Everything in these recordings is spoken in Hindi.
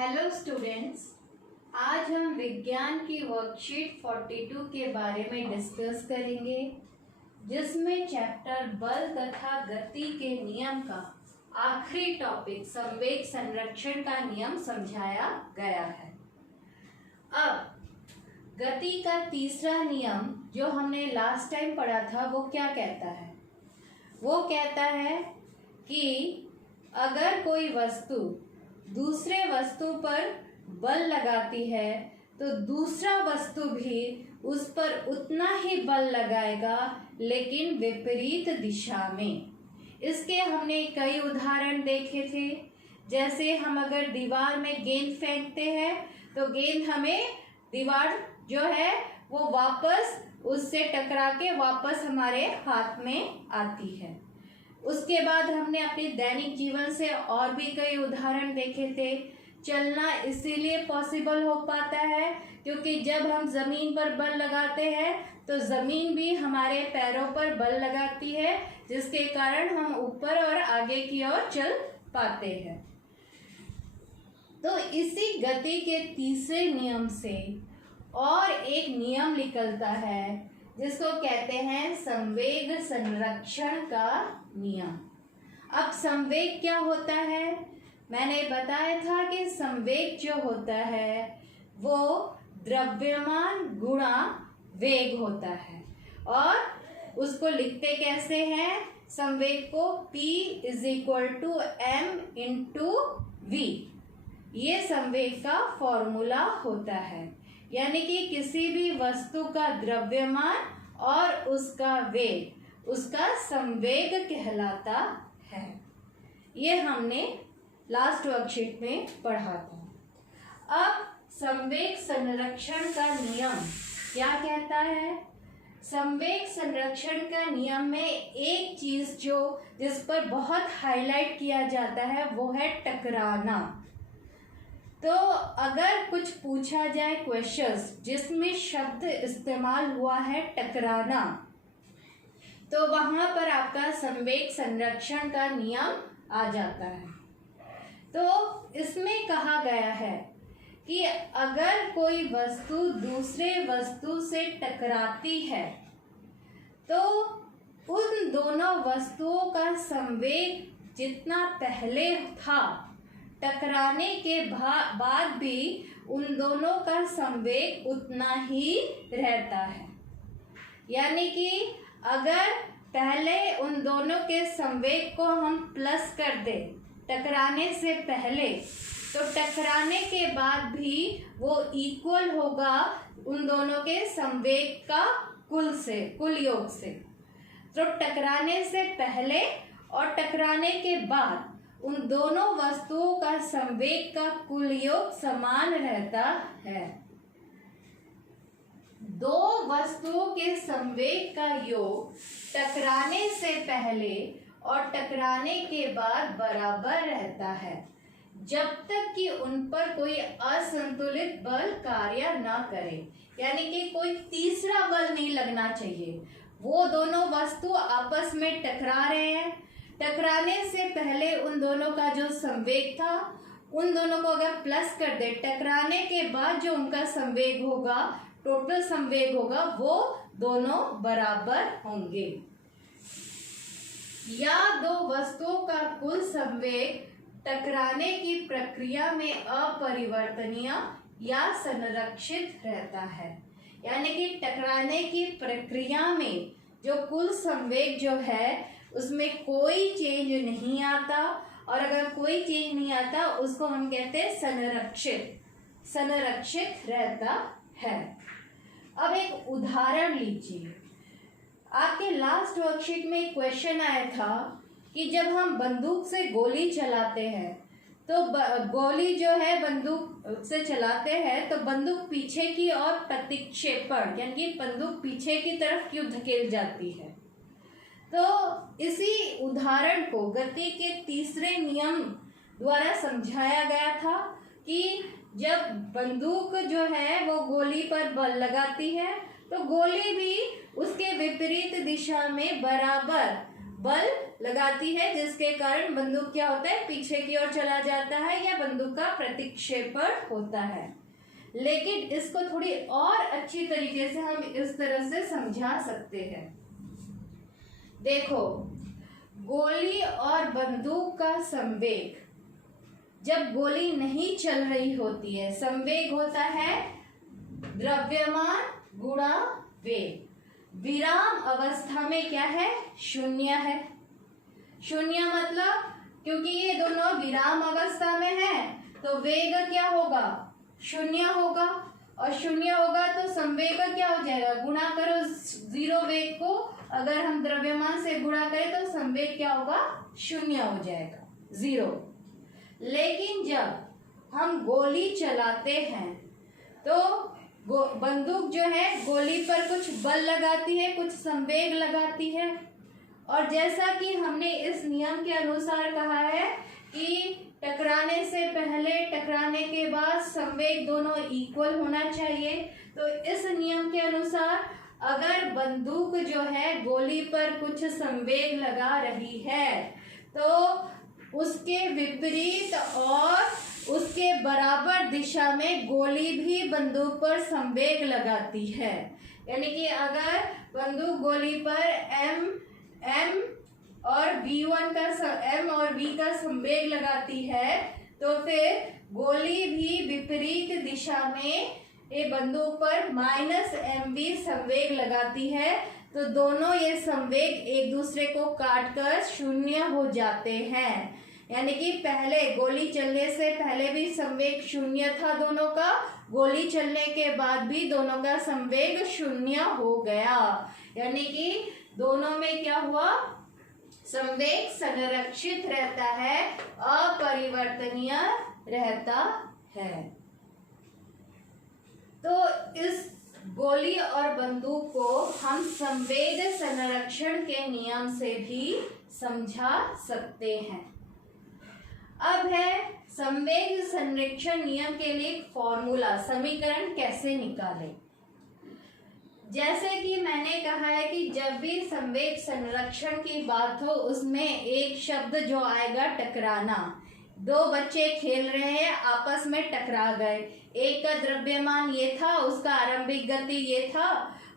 हेलो स्टूडेंट्स, आज हम विज्ञान की वर्कशीट 42 के बारे में डिस्कस करेंगे, जिसमें चैप्टर बल तथा गति के नियम का आखिरी टॉपिक संवेग संरक्षण का नियम समझाया गया है। अब गति का तीसरा नियम जो हमने लास्ट टाइम पढ़ा था वो क्या कहता है? वो कहता है कि अगर कोई वस्तु दूसरे वस्तु पर बल लगाती है तो दूसरा वस्तु भी उस पर उतना ही बल लगाएगा, लेकिन विपरीत दिशा में। इसके हमने कई उदाहरण देखे थे। जैसे हम अगर दीवार में गेंद फेंकते हैं तो गेंद हमें दीवार जो है वो वापस उससे टकरा के वापस हमारे हाथ में आती है। उसके बाद हमने अपने दैनिक जीवन से और भी कई उदाहरण देखे थे। चलना इसीलिए पॉसिबल हो पाता है क्योंकि जब हम ज़मीन पर बल लगाते हैं तो ज़मीन भी हमारे पैरों पर बल लगाती है, जिसके कारण हम ऊपर और आगे की ओर चल पाते हैं। तो इसी गति के तीसरे नियम से और एक नियम निकलता है जिसको कहते हैं संवेग संरक्षण का नियम। अब संवेग क्या होता है? मैंने बताया था कि संवेग जो होता है वो द्रव्यमान गुणा वेग होता है, और उसको लिखते कैसे हैं? संवेग को P = m/v, ये संवेग का फॉर्मूला होता है। यानी कि किसी भी वस्तु का द्रव्यमान और उसका वेग उसका संवेग कहलाता है। ये हमने लास्ट वर्कशीट में पढ़ा था। अब संवेग संरक्षण का नियम क्या कहता है? संवेग संरक्षण का नियम में एक चीज जिस पर बहुत हाईलाइट किया जाता है वो है टकराना। तो अगर कुछ पूछा जाए क्वेश्चंस जिसमें शब्द इस्तेमाल हुआ है टकराना, तो वहां पर आपका संवेग संरक्षण का नियम आ जाता है। तो इसमें कहा गया है कि अगर कोई वस्तु दूसरे वस्तु से टकराती है तो उन दोनों वस्तुओं का संवेग जितना पहले था, टकराने के बाद भी उन दोनों का संवेग उतना ही रहता है। यानी कि अगर पहले उन दोनों के संवेग को हम प्लस कर दें टकराने से पहले, तो टकराने के बाद भी वो इक्वल होगा उन दोनों के संवेग का कुल योग से। तो टकराने से पहले और टकराने के बाद उन दोनों वस्तुओं का संवेग का कुल योग समान रहता है। दो वस्तुओं के संवेग का योग टकराने से पहले और टकराने के बाद बराबर रहता है, जब तक कि उन पर कोई असंतुलित बल कार्य न करे। यानी कि कोई तीसरा बल नहीं लगना चाहिए। वो दोनों वस्तु आपस में टकरा रहे हैं, टकराने से पहले उन दोनों का जो संवेग था उन दोनों को अगर प्लस कर दे, टकराने के बाद जो उनका संवेग होगा, टोटल संवेग होगा, वो दोनों बराबर होंगे। या दो वस्तुओं का कुल संवेग टकराने की प्रक्रिया में अपरिवर्तनीय या संरक्षित रहता है। यानी कि टकराने की प्रक्रिया में जो कुल संवेग जो है उसमें कोई चेंज नहीं आता, और अगर कोई चेंज नहीं आता उसको हम कहते हैं संरक्षित रहता है। अब एक उदाहरण लीजिए। आपके लास्ट वर्कशीट में एक क्वेश्चन आया था कि जब हम बंदूक से गोली चलाते हैं तो गोली जो है बंदूक से चलाते हैं तो बंदूक पीछे की ओर प्रतिक्षेपण, यानी कि बंदूक पीछे की तरफ क्यों धकेल जाती है। तो इसी उदाहरण को गति के तीसरे नियम द्वारा समझाया गया था कि जब बंदूक जो है वो गोली पर बल लगाती है तो गोली भी उसके विपरीत दिशा में बराबर बल लगाती है, जिसके कारण बंदूक क्या होता है, पीछे की ओर चला जाता है या बंदूक का प्रतिक्षेपण होता है। लेकिन इसको थोड़ी और अच्छी तरीके से हम इस तरह से समझा सकते हैं। देखो, गोली और बंदूक का संवेग, जब गोली नहीं चल रही होती है, संवेग होता है द्रव्यमान गुणा वेग। विराम अवस्था में क्या है, शून्य है। शून्य मतलब क्योंकि ये दोनों विराम अवस्था में है तो वेग क्या होगा, शून्य होगा। और शून्य होगा तो संवेग क्या हो जाएगा, गुणा करो 0 वेग को, अगर हम द्रव्यमान से गुणा करें तो संवेग क्या होगा, शून्य हो जाएगा, 0। लेकिन जब हम गोली चलाते हैं तो बंदूक जो है गोली पर कुछ बल लगाती है, कुछ संवेग लगाती है। और जैसा कि हमने इस नियम के अनुसार कहा है कि टकराने से पहले, टकराने के बाद संवेग दोनों इक्वल होना चाहिए। तो इस नियम के अनुसार अगर बंदूक जो है गोली पर कुछ संवेग लगा रही है तो उसके विपरीत और उसके बराबर दिशा में गोली भी बंदूक पर संवेग लगाती है। यानी कि अगर बंदूक गोली पर m और v का संवेग लगाती है तो फिर गोली भी विपरीत दिशा में ये बंदूक पर -mv संवेग लगाती है। तो दोनों ये संवेग एक दूसरे को काटकर शून्य हो जाते हैं। यानी कि पहले गोली चलने से पहले भी संवेग शून्य था दोनों का, गोली चलने के बाद भी दोनों का संवेग शून्य हो गया। यानी कि दोनों में क्या हुआ, संवेग संरक्षित रहता है, अपरिवर्तनीय रहता है। तो इस गोली और बंदूक को हम संवेग संरक्षण के नियम से भी समझा सकते हैं। अब है संवेग संरक्षण नियम के लिए फॉर्मूला, समीकरण कैसे निकालें। जैसे कि मैंने कहा है कि जब भी संवेग संरक्षण की बात हो उसमें एक शब्द जो आएगा टकराना। दो बच्चे खेल रहे हैं, आपस में टकरा गए, एक का द्रव्यमान ये था, उसका आरंभिक गति ये था,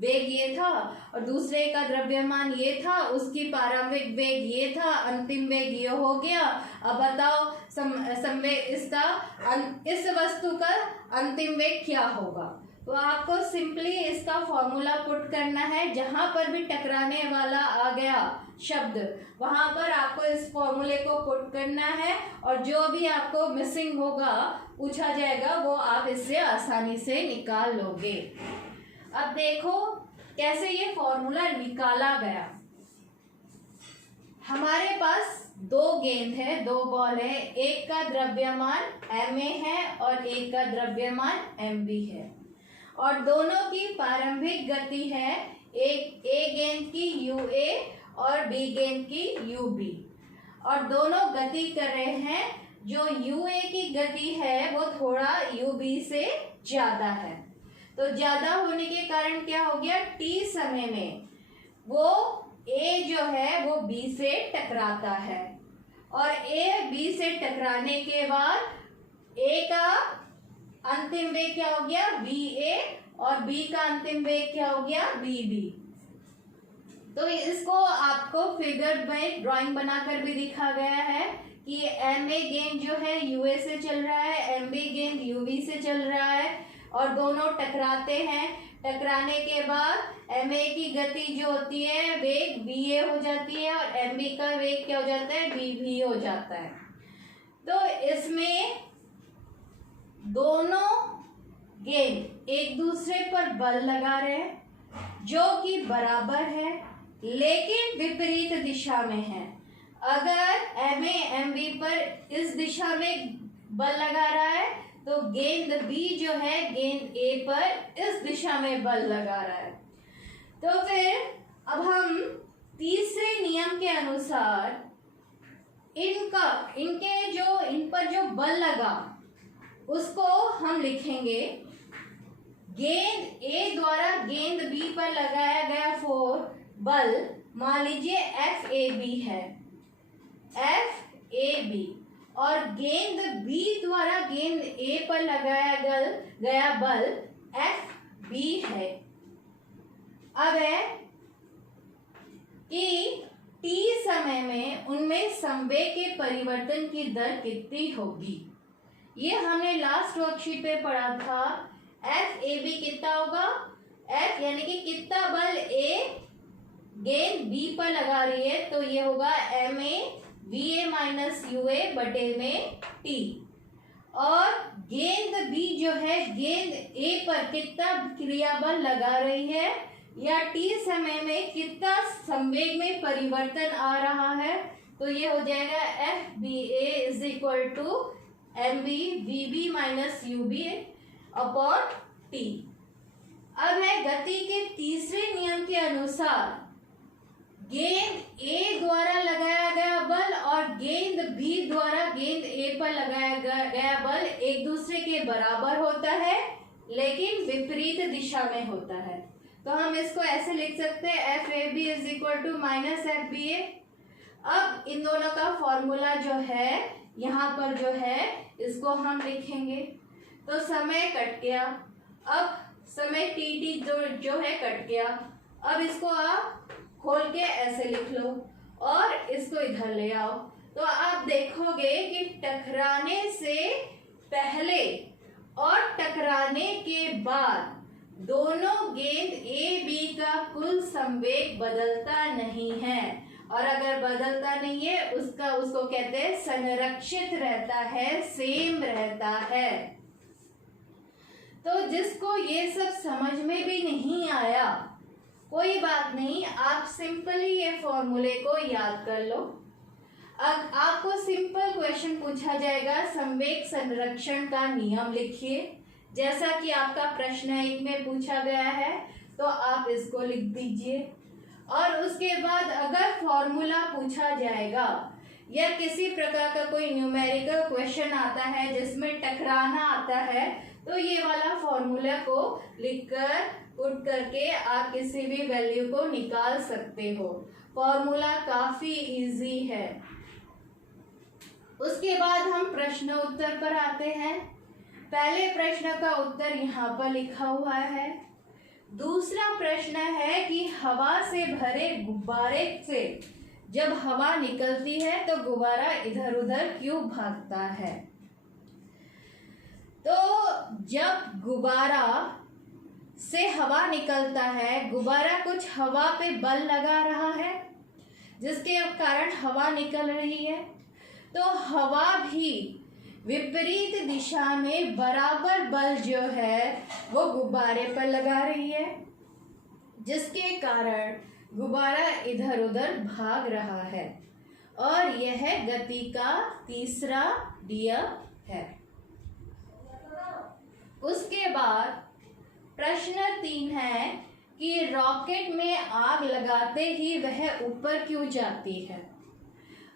वेग ये था, और दूसरे का द्रव्यमान ये था, उसकी प्रारंभिक वेग ये था, अंतिम वेग ये हो गया। अब बताओ संवेग इस वस्तु का अंतिम वेग क्या होगा। तो आपको सिंपली इसका फॉर्मूला पुट करना है। जहां पर भी टकराने वाला आ गया शब्द वहां पर आपको इस फॉर्मूले को पुट करना है, और जो भी आपको मिसिंग होगा पूछा जाएगा वो आप इससे आसानी से निकाल लोगे। अब देखो कैसे ये फॉर्मूला निकाला गया। हमारे पास दो गेंद है, दो बॉल है, एक का द्रव्यमान ma है और एक का द्रव्यमान mb है, और दोनों की प्रारंभिक गति है, एक a गेंद की ua और b गेंद की ub, और दोनों गति कर रहे हैं। जो ua की गति है वो थोड़ा ub से ज्यादा है, तो ज्यादा होने के कारण क्या हो गया, t समय में वो a जो है वो b से टकराता है, और a b से टकराने के बाद a का अंतिम वेग क्या हो गया, va, और b का अंतिम वेग क्या हो गया, vb। तो इसको आपको फिगर में ड्राइंग बनाकर भी दिखा गया है कि ma गेंद जो है ua से चल रहा है, mb गेंद uv से चल रहा है, और दोनों टकराते हैं। टकराने के बाद ma की गति जो होती है वेग va हो जाती है, और mb का वेग क्या हो जाता है, vb हो जाता है। तो इसमें दोनों गेंद एक दूसरे पर बल लगा रहे हैं जो कि बराबर है लेकिन विपरीत दिशा में है। अगर ma mb पर इस दिशा में बल लगा रहा है तो गेंद b जो है गेंद a पर इस दिशा में बल लगा रहा है। तो फिर अब हम तीसरे नियम के अनुसार इन पर जो बल लगा उसको हम लिखेंगे, गेंद a द्वारा गेंद b पर लगाया गया बल मान लीजिए FAB है, FAB, और गेंद B द्वारा गेंद A पर लगाया गया बल FB है। अब है कि t समय में उनमें संवेग के परिवर्तन की दर कितनी होगी। ये हमने लास्ट वर्कशीट पे पढ़ा था। FAB कितना होगा, F यानी कि कितना बल A गेंद B पर लगा रही है, तो ये होगा MA VA माइनस UA बटे में T। और गेंद B जो है गेंद A पर कितना क्रिया बल लगा रही है या T समय में कितना संवेग में परिवर्तन आ रहा है, तो ये हो जाएगा FBA is equal to MB VB minus UB upon T। अब है गति के तीसरे नियम के अनुसार गेंद A द्वारा लगाया गया बल और गेंद B द्वारा गेंद A पर लगाया गया बल एक दूसरे के बराबर होता है, लेकिन विपरीत दिशा में होता है। तो हम इसको ऐसे लिख सकते हैं FAB is equal to minus FBA। अब इन दोनों का फॉर्मूला जो है यहाँ पर जो है इसको हम लिखेंगे। तो समय कट गया, अब समय TT जो है कट गया। अब इसको आप खोल के ऐसे लिख लो और इसको इधर ले आओ, तो आप देखोगे कि टकराने से पहले और टकराने के बाद दोनों गेंद A B का कुल संवेग बदलता नहीं है, और अगर बदलता नहीं है उसको कहते हैं संरक्षित रहता है, सेम रहता है। तो जिसको ये सब समझ में भी नहीं आया कोई बात नहीं, आप सिंपली ये फॉर्मूले को याद कर लो। अब आपको सिंपल क्वेश्चन पूछा जाएगा, संवेग संरक्षण का नियम लिखिए, जैसा कि आपका प्रश्न 1 में पूछा गया है, तो आप इसको लिख दीजिए। और उसके बाद अगर फॉर्मूला पूछा जाएगा या किसी प्रकार का कोई न्यूमेरिकल क्वेश्चन आता है जिसमें टकराना आता है, तो ये वाला फॉर्मूला को लिखकर पुट करके आप किसी भी वैल्यू को निकाल सकते हो। फॉर्मूला काफी इजी है। उसके बाद हम प्रश्न उत्तर पर आते हैं। पहले प्रश्न का उत्तर यहाँ पर लिखा हुआ है। दूसरा प्रश्न है कि हवा से भरे गुब्बारे से जब हवा निकलती है तो गुब्बारा इधर उधर क्यों भागता है। तो जब गुब्बारा से हवा निकलता है, गुब्बारा कुछ हवा पे बल लगा रहा है जिसके कारण हवा निकल रही है, तो हवा भी विपरीत दिशा में बराबर बल जो है वो गुब्बारे पर लगा रही है, जिसके कारण गुब्बारा इधर उधर भाग रहा है, और यह गति का तीसरा नियम है। उसके बाद प्रश्न 3 है कि रॉकेट में आग लगाते ही वह ऊपर क्यों जाती है।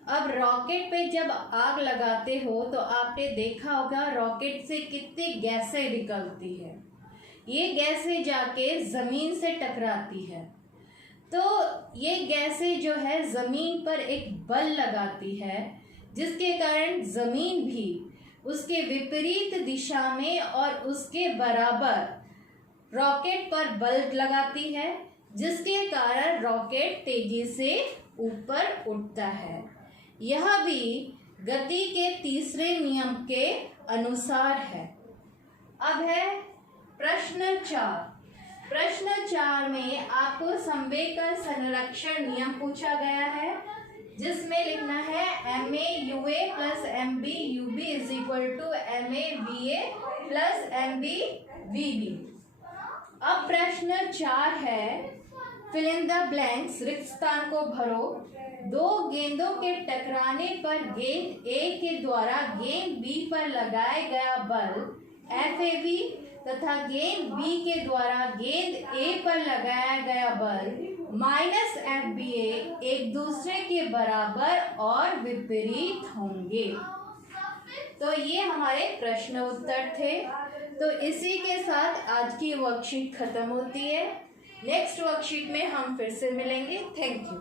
अब रॉकेट पे जब आग लगाते हो तो आपने देखा होगा रॉकेट से कितनी गैसें निकलती है। ये गैसें जाके ज़मीन से टकराती है, तो ये गैसें जो है ज़मीन पर एक बल लगाती है, जिसके कारण ज़मीन भी उसके विपरीत दिशा में और उसके बराबर रॉकेट पर बल लगाती है, जिसके कारण रॉकेट तेजी से ऊपर उठता है। यह भी गति के तीसरे नियम के अनुसार है। अब है प्रश्न 4। प्रश्न 4 में आपको संवेग का संरक्षण नियम पूछा गया है, जिसमें लिखना है MA UA plus MB UB is equal to MA VA plus MB VB। अब प्रश्न 4 है, फिल इन द ब्लैंक्स, रिक्त स्थान को भरो। दो गेंदों के टकराने पर गेंद A के द्वारा गेंद B पर लगाया गया बल FAB तथा गेंद B के द्वारा गेंद A पर लगाया गया बल माइनस FBA एक दूसरे के बराबर और विपरीत होंगे। तो ये हमारे प्रश्न उत्तर थे। तो इसी के साथ आज की वर्कशीट खत्म होती है। नेक्स्ट वर्कशीट में हम फिर से मिलेंगे। Thank you.